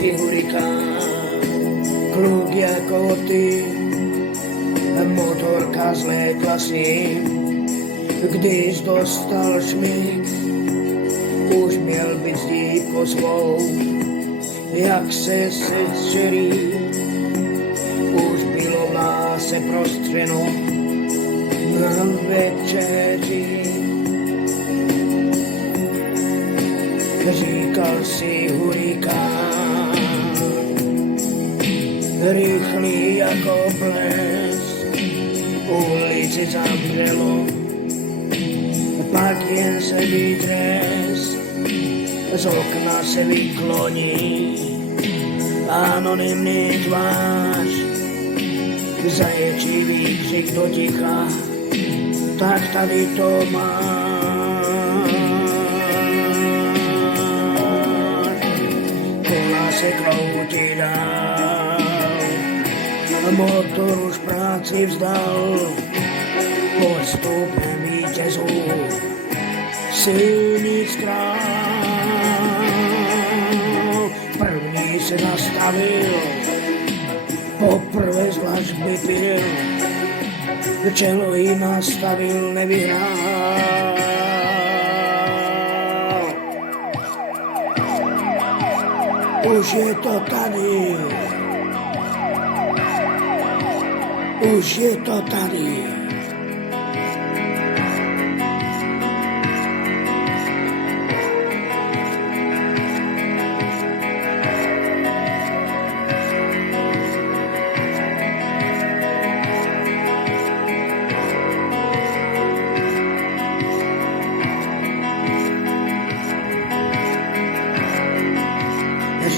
si hurikán, kluk jako ty, motorka zlétla s ním, když dostal šmik, už měl být s dívkou svou, jak se sestřelí, už bylo v láse prostřeno na večeři. Říkal si hurikán, rychlý jako blesk, ulici zavřelo, pak jen se vydres, z okna se vykloní, anonymní tvář, zaječí výkřik do ticha, tak tady to máš. Kola se kroutí dál, motor už práci vzdal, postupem vítězů silnic král. První se zastavil, poprvé zvlášť by pil, čelo jí nastavil, nevyhrál. Už je to tady, už je to tady.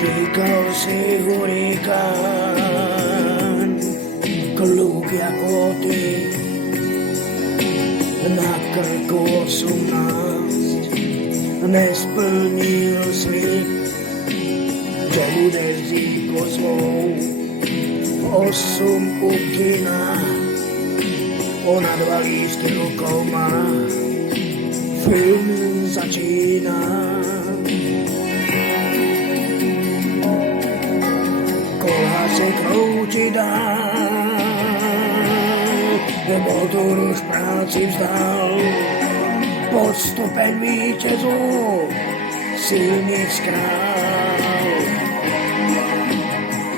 Říkal si hurikán, kluk jako ty, na krku 18, nesplnil slib, že budeš dívku svou, 8 u kina, ona 2 lístky rukou má, film začíná. Kola se kroutí dál, motor už práci vzdal, podstupem vítězů silnic král.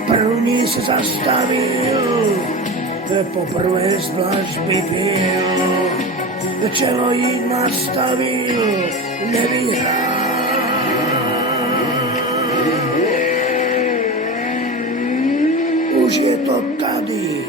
První se zastavil, poprvé zvlášť by pil, čelo jí nastavil, nevyhrál. Už je to tady.